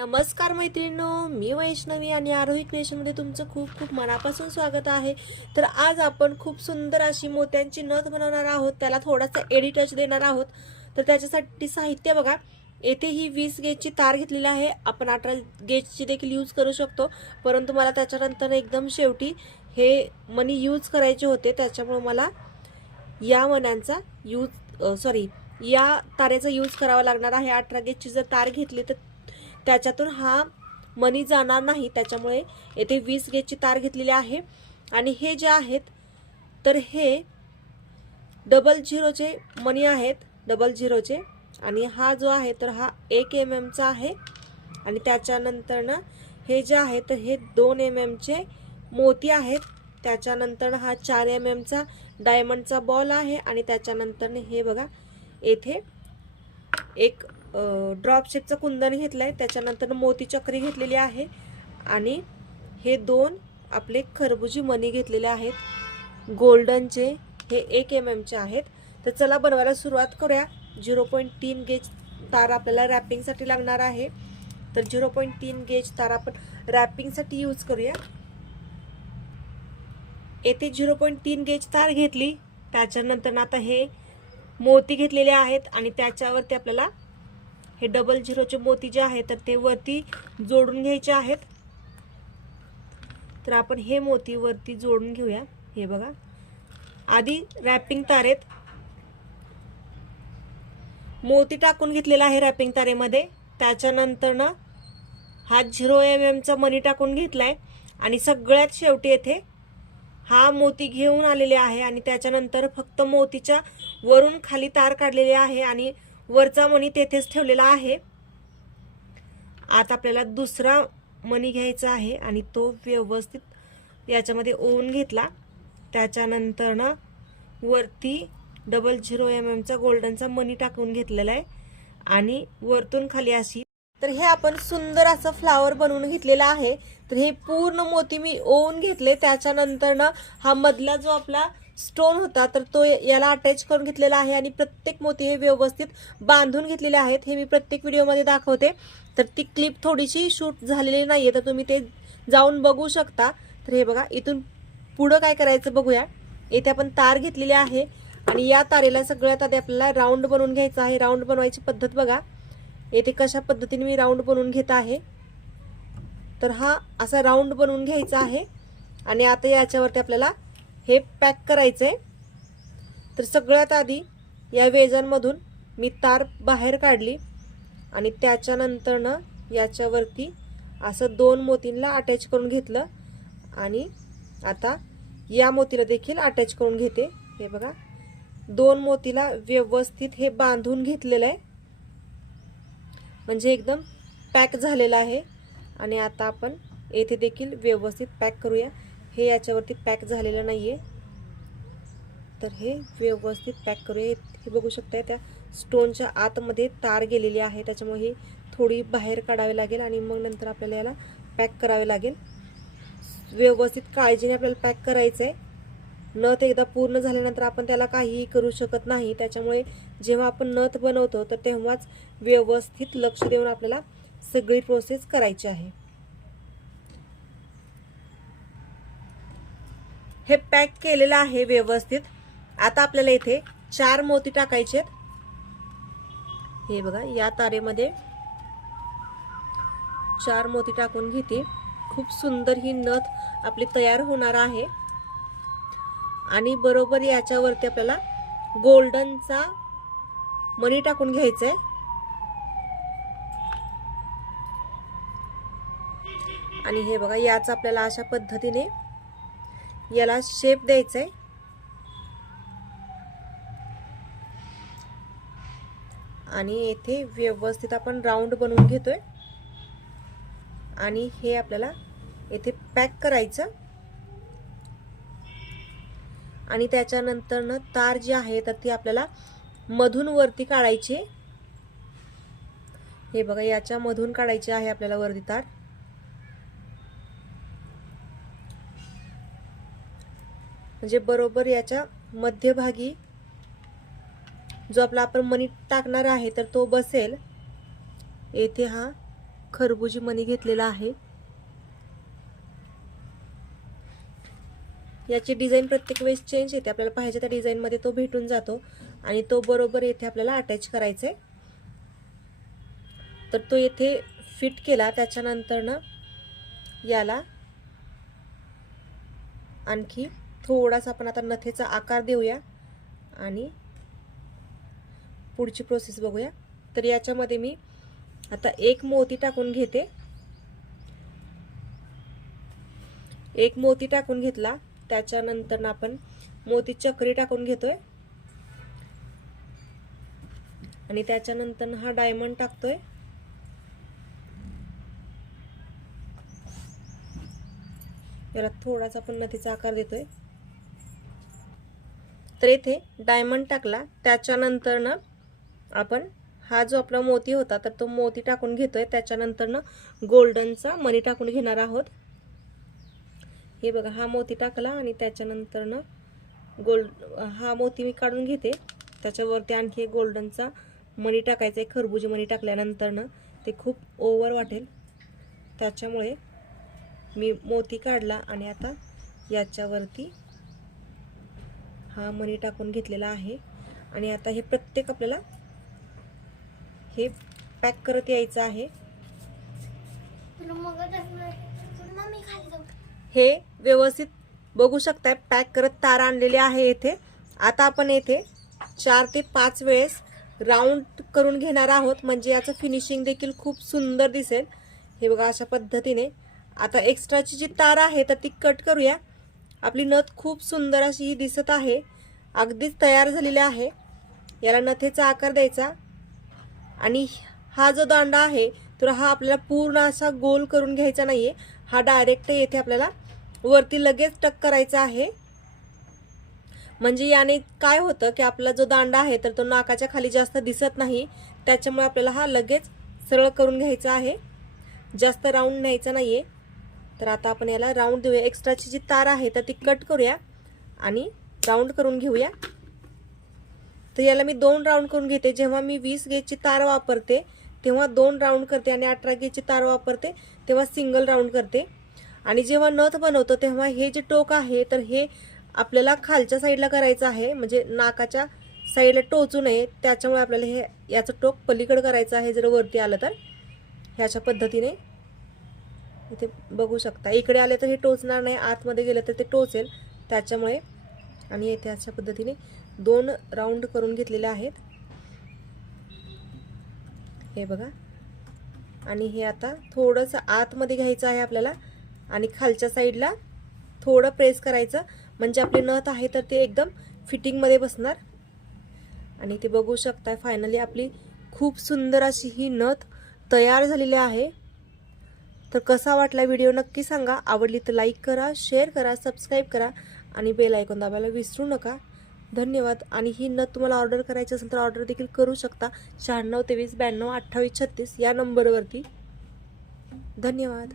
नमस्कार मैत्रिणींनो, मी वैष्णवी आणि आरोही क्रिएशनमध्ये तुमचं खूप खूप मनापासून स्वागत आहे। तर आज आपण खूप सुंदर अशी मोत्यांची नथ बनवणार आहोत, त्याला थोडासा एडी टच देणार आहोत। तर त्याच्यासाठी साहित्य बघा, येथे ही 20 गेजची तार घेतलेली आहे। आपण 18 गेजची देखील यूज करू शकतो, परंतु मला त्याच्यानंतर एकदम शेवटी हे मणी यूज करायचे होते, त्याच्यामुळे मला या मण्यांचा या तारेचा यूज करावा लागणार आहे। 18 गेजची जर तार घेतली तर त्याच्यातून हा मणी जाणार नाही, त्याच्यामुळे येथे 20 गेजची तार घेतलेली आहे। आणि हे जे आहेत तर हे डबल झिरोचे मणी आहेत, डबल झिरोचे। आणि हा जो आहे तर हा 1 mm चा आहे। आणि त्याच्यानंतर ना हे जे आहे तर हे 2 mm चे मोती आहेत। त्याच्यानंतर हा 4 mm चा डायमंडचा बॉल आहे। आणि त्याच्यानंतर हे बघा, येथे एक ड्रॉप शेपचं कुंदन घेतलंय, त्याच्यानंतर मोती चक्री घेतलेली आहे। आणि हे 2 आपले खरबुजी मणी घेतलेले आहेत गोल्डनचे, हे 1 mm चे आहेत। तर चला बनवायला सुरुवात करूया। 0.3 गेज तार आपल्याला रॅपिंगसाठी लागणार आहे, तर 0.3 गेज तार आपण रॅपिंगसाठी यूज करूया। येथे 0.3 गेज तार घेतली, त्याच्यानंतर आता हे मोती घेतलेले आहेत आणि त्याच्यावरती आपल्याला हे डबल झिरोचे मोती जे आहेत तर ते वरती जोडून घ्यायचे आहेत। तर आपण हे मोती वरती जोडून घेऊया। हे बघा, आधी रॅपिंग तारेत मोती टाकून घेतलेला आहे रॅपिंग तारेमध्ये। त्याच्यानंतर ना हा 0 mm चा मणी टाकून घेतलाय आणि सगळ्यात शेवटी येथे हा मोती घेऊन आलेले आहे। आणि त्याच्यानंतर फक्त मोतीच्या वरून खाली तार काढलेली आहे आणि वरचा मणी तेथेच ठेवलेला आहे। आता आपल्याला दुसरा मणी घ्यायचा आहे आणि तो व्यवस्थित याच्यामध्ये ओवून घेतला। त्याच्यानंतर ना वरती डबल 0 mm चा गोल्डनचा मणी टाकून घेतलेला आहे आणि वरतून खाली अशी, तर हे आपण सुंदर असं फ्लावर बनवून घेतलेला आहे। तर हे पूर्ण मोती मी ओवून घेतले। त्याच्यानंतर ना हा मधला जो आपला स्टोन होता तर तो याला अटॅच करून घेतलेला आहे आणि प्रत्येक मोती हे व्यवस्थित बांधून घेतलेले आहेत। हे मी प्रत्येक व्हिडिओमध्ये दाखवते, तर ती क्लिप थोडीशी शूट झालेली नाहीये, तर तुम्ही ते जाऊन बघू शकता। तर हे बघा, इथून पुढं काय करायचं बघूया। इथे आपण तार घेतलेली आहे आणि या तारेला सगळ्यात आधी आपल्याला राऊंड बनवून घ्यायचा आहे। राऊंड बनवायची पद्धत बघा, येथे कशा पद्धतीने मी राऊंड बनवून घेत आहे। तर हा असा राऊंड बनवून घ्यायचा आहे आणि आता याच्यावरती आपल्याला हे पॅक करायचंय। तर सगळ्यात आधी या वेजांमधून मी तार बाहेर काढली आणि त्याच्यानंतर ना याच्यावरती असं 2 मोतींना अटॅच करून घेतलं आणि आता या मोतीला देखील अटॅच करून घेते। हे बघा, 2 मोतीला व्यवस्थित हे बांधून घेतलेलं आहे, म्हणजे एकदम पॅक झालेला आहे। आणि आता आपण येथे देखील व्यवस्थित पॅक करूया। हे याच्यावरती पॅक झालेलं नाहीये, तर हे व्यवस्थित पॅक करूया। हे बघू शकता, त्या स्टोनच्या आतमध्ये तार गेलेली आहे, त्याच्यामुळे ही थोडी बाहेर काढावी लागेल आणि मग नंतर आपल्याला याला पॅक करावे लागेल। व्यवस्थित काळजीने आपल्याला पॅक करायचं आहे। नथ एकदा पूर्ण झाल्यानंतर आपण त्याला काहीही करू शकत नाही, त्याच्यामुळे जेव्हा आपण नथ बनवतो तर तेव्हाच व्यवस्थित लक्ष देऊन आपल्याला सगळी प्रोसेस करायची आहे। हे पॅक केलेलं आहे व्यवस्थित। आता आपल्याला इथे 4 मोती टाकायचे आहेत। हे बघा, या तारेमध्ये 4 मोती टाकून घेते। खूप सुंदर ही नथ आपली तयार होणार आहे। आणि बरोबर याच्यावरती आपल्याला गोल्डनचा मणी टाकून घ्यायचा आहे आणि हे बघा, याचा आपल्याला अशा पद्धतीने याला शेप द्यायचा आहे। आणि येथे व्यवस्थित आपण राऊंड बनवून घेतोय आणि हे आपल्याला येथे पॅक करायचं। आणि त्याच्यानंतर ना तार जी आहे तर ती आपल्याला मधून वरती काढायची। हे बघा, याच्या मधून काढायची आहे आपल्याला वरती तार। म्हणजे बरोबर याच्या मध्यभागी जो आपला आपण मणी टाकणार आहे तर तो बसेल। येथे हा खरबुजी मणी घेतलेला आहे. याची डिझाईन प्रत्येक वेळेस चेंज येते, आपल्याला पाहिजे त्या डिझाईनमध्ये तो भेटून जातो आणि तो बरोबर येथे आपल्याला अटॅच करायचा आहे. तर तो येथे फिट केला. त्याच्यानंतर ना याला आणखी थोडासा आपण आता नथेचा आकार देऊया आणि पुढची प्रोसेस बघूया. तर याच्यामध्ये मी आता एक मोती टाकून घेते. एक मोती टाकून घेतला. त्याच्यानंतर आपण मोती चक्री टाकून घेतोय आणि त्याच्यानंतर हा डायमंड टाकतोय. याला थोडासा आपण नथीचा आकार देतोय. तर इथे डायमंड टाकला. त्याच्यानंतर ना आपण हा जो आपला मोती होता तर तो मोती टाकून घेतोय. त्याच्यानंतर ना गोल्डनचा मणी टाकून घेणार आहोत. हे बघा, हा मोती टाकला आणि त्याच्यानंतर ना हा मोती मी काढून घेते. त्याच्यावरती आणखी एक गोल्डनचा मणी टाकायचा आहे. खरबुजी मणी टाकल्यानंतर ना ते खूप ओव्हर वाटेल, त्याच्यामुळे मी मोती काढला आणि आता याच्यावरती हा मणी टाकून घेतलेला आहे. आणि आता हे प्रत्येक आपल्याला हे पॅक करत यायचं आहे. हे व्यवस्थित बघू शकताय पॅक करत तार आणलेले आहे इथे. आता आपण येथे 4 ते 5 वेळेस राऊंड करून घेणार आहोत, म्हणजे याचं फिनिशिंग देखील खूप सुंदर दिसेल. हे बघा, अशा पद्धतीने. आता एक्स्ट्राची जी तार आहे तर ती कट करूया. आपली नथ खूप सुंदर अशी ही दिसत आहे, अगदीच तयार झालेली आहे. याला नथेचा आकार द्यायचा आणि हा जो दांडा आहे तर हा आपल्याला पूर्ण असा गोल करून घ्यायचा नाहीये. हा डायरेक्ट येथे आपल्याला वरती लगेच टक करायचा आहे. म्हणजे याने काय होतं की आपला जो दांडा आहे तर तो नाकाच्या खाली जास्त दिसत नाही, त्याच्यामुळे आपल्याला हा लगेच सरळ करून घ्यायचा आहे, जास्त राऊंड न्यायचा नाहीये. तर आता आपण याला राऊंड देऊया. एक्स्ट्राची जी तार आहे तर ती कट करूया आणि राऊंड करून घेऊया. तर याला मी 2 राऊंड करून घेते. जेव्हा मी 20 गेजची तार वापरते तेव्हा 2 राऊंड करते आणि 18 गेजची तार वापरते तेव्हा सिंगल राऊंड करते. आणि जेव्हा नथ बनवतो तेव्हा हे जे टोक आहे तर हे आपल्याला खालच्या साईडला करायचं आहे, म्हणजे नाकाच्या साईडला टोचू नये, त्याच्यामुळे आपल्याला हे याचं टोक पलीकडे करायचं आहे. जर वरती आलं तर ह्याच्या पद्धतीने इथे बघू शकता. इकडे आले तर हे टोचणार नाही, आतमध्ये गेलं तर ते टोचेल, त्याच्यामुळे. आणि इथे अशा पद्धतीने 2 राऊंड करून घेतलेले आहेत. हे बघा. आणि हे आता थोडंसं आतमध्ये घ्यायचं आहे आपल्याला आणि खालच्या साईडला थोडं प्रेस करायचं, म्हणजे आपली नथ आहे तर ते एकदम फिटिंगमध्ये बसणार. आणि ते बघू शकता फायनली आपली खूप सुंदर अशी ही नथ तयार झालेली आहे. तर कसा वाटला व्हिडिओ नक्की सांगा. आवडली तर लाईक करा, शेअर करा, सबस्क्राईब करा आणि बेल आयकॉन दाबायला विसरू नका. धन्यवाद. आणि ही नथ तुम्हाला ऑर्डर करायची असेल तर ऑर्डर देखील करू शकता 96 23 92 28 36 या नंबरवरती. धन्यवाद.